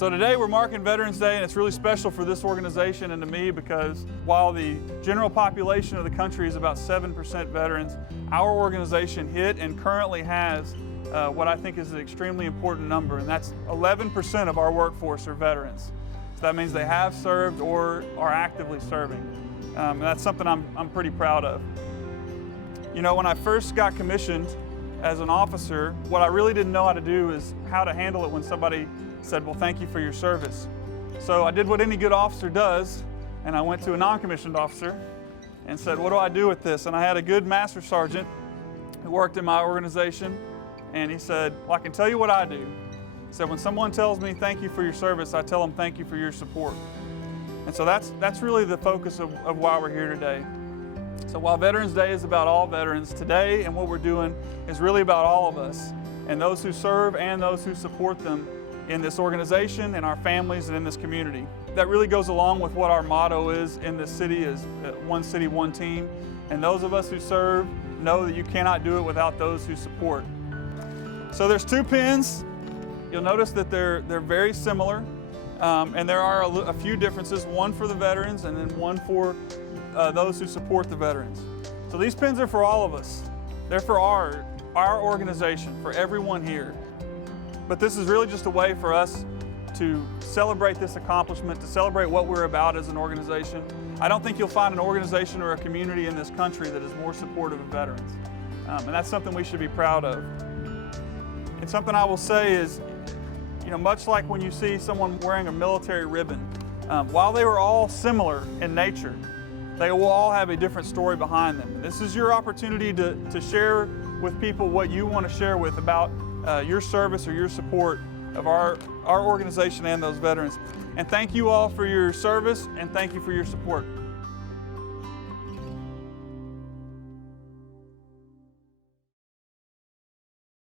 So today we're marking Veterans Day, and it's really special for this organization and to me because while the general population of the country is about 7% veterans, our organization hit and currently has what I think is an extremely important number, and that's 11% of our workforce are veterans. So that means they have served or are actively serving. And that's something I'm pretty proud of. You know, when I first got commissioned as an officer, what I really didn't know how to do is how to handle it when somebody said, well, thank you for your service. So I did what any good officer does, and I went to a non-commissioned officer and said, what do I do with this? And I had a good master sergeant who worked in my organization, and he said, well, I can tell you what I do. He said, when someone tells me thank you for your service, I tell them thank you for your support. And so that's really the focus of why we're here today. So while Veterans Day is about all veterans, today and what we're doing is really about all of us and those who serve and those who support them in this organization, in our families, and in this community. That really goes along with what our motto is in this city, is one city, one team. And those of us who serve know that you cannot do it without those who support. So there's two pins. You'll notice that they're very similar, and there are a few differences, one for the veterans and then one for those who support the veterans. So these pins are for all of us. They're for our organization, for everyone here. But this is really just a way for us to celebrate this accomplishment, to celebrate what we're about as an organization. I don't think you'll find an organization or a community in this country that is more supportive of veterans. And that's something we should be proud of. And something I will say is, you know, much like when you see someone wearing a military ribbon, while they were all similar in nature, they will all have a different story behind them. This is your opportunity to share with people what you want to share with about your service or your support of our organization and those veterans. And thank you all for your service, and thank you for your support.